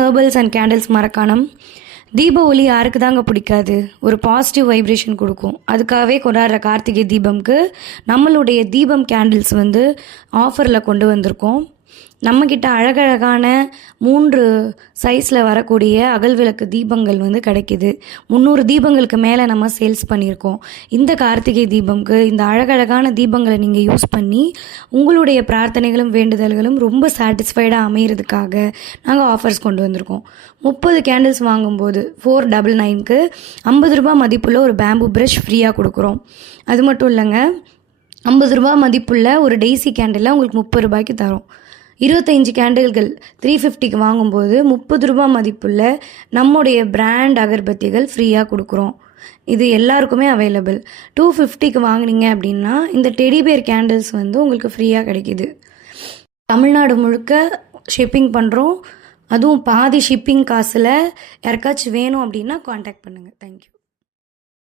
Herbals and candles Marakkanam. தீப ஒளி யாருக்கு தாங்க பிடிக்காது? ஒரு பாசிட்டிவ் வைப்ரேஷன் கொடுக்கும். அதுக்காகவே கொண்டாடுற கார்த்திகை தீபம்க்கு நம்மளுடைய தீபம் கேண்டில்ஸ் ஆஃபரில் கொண்டு வந்திருக்கோம். நம்மக்கிட்ட அழகழகான 3 சைஸில் வரக்கூடிய அகல் விளக்கு தீபங்கள் கிடைக்கிது. 300 தீபங்களுக்கு மேலே நம்ம சேல்ஸ் பண்ணியிருக்கோம். இந்த கார்த்திகை தீபம்க்கு இந்த அழகழகான தீபங்களை நீங்கள் யூஸ் பண்ணி உங்களுடைய பிரார்த்தனைகளும் வேண்டுதல்களும் ரொம்ப சாட்டிஸ்ஃபைடாக அமைகிறதுக்காக நாங்கள் ஆஃபர்ஸ் கொண்டு வந்திருக்கோம். 30 கேண்டில்ஸ் வாங்கும்போது 499க்கு 50 ரூபா மதிப்புள்ள ஒரு பேம்பு ப்ரஷ் ஃப்ரீயாக கொடுக்குறோம். அது மட்டும் இல்லைங்க, 50 ரூபா மதிப்புள்ள ஒரு டெய்ஸி கேண்டில் உங்களுக்கு 30 ரூபாய்க்கு தரோம். 25 கேண்டில்கள் 350க்கு வாங்கும்போது 30 ரூபா மதிப்புள்ள நம்முடைய பிராண்ட் அகர்பத்திகள் ஃப்ரீயாக கொடுக்குறோம். இது எல்லாருக்குமே அவைலபிள். 250க்கு வாங்கினீங்க அப்படின்னா இந்த டெடிபேர் கேண்டில்ஸ் உங்களுக்கு ஃப்ரீயாக கிடைக்கிது. தமிழ்நாடு முழுக்க ஷிப்பிங் பண்ணுறோம். அதுவும் பாதி ஷிப்பிங் காசில். யாருக்காச்சும் வேணும் அப்படின்னா காண்டாக்ட் பண்ணுங்கள். தேங்க்யூ.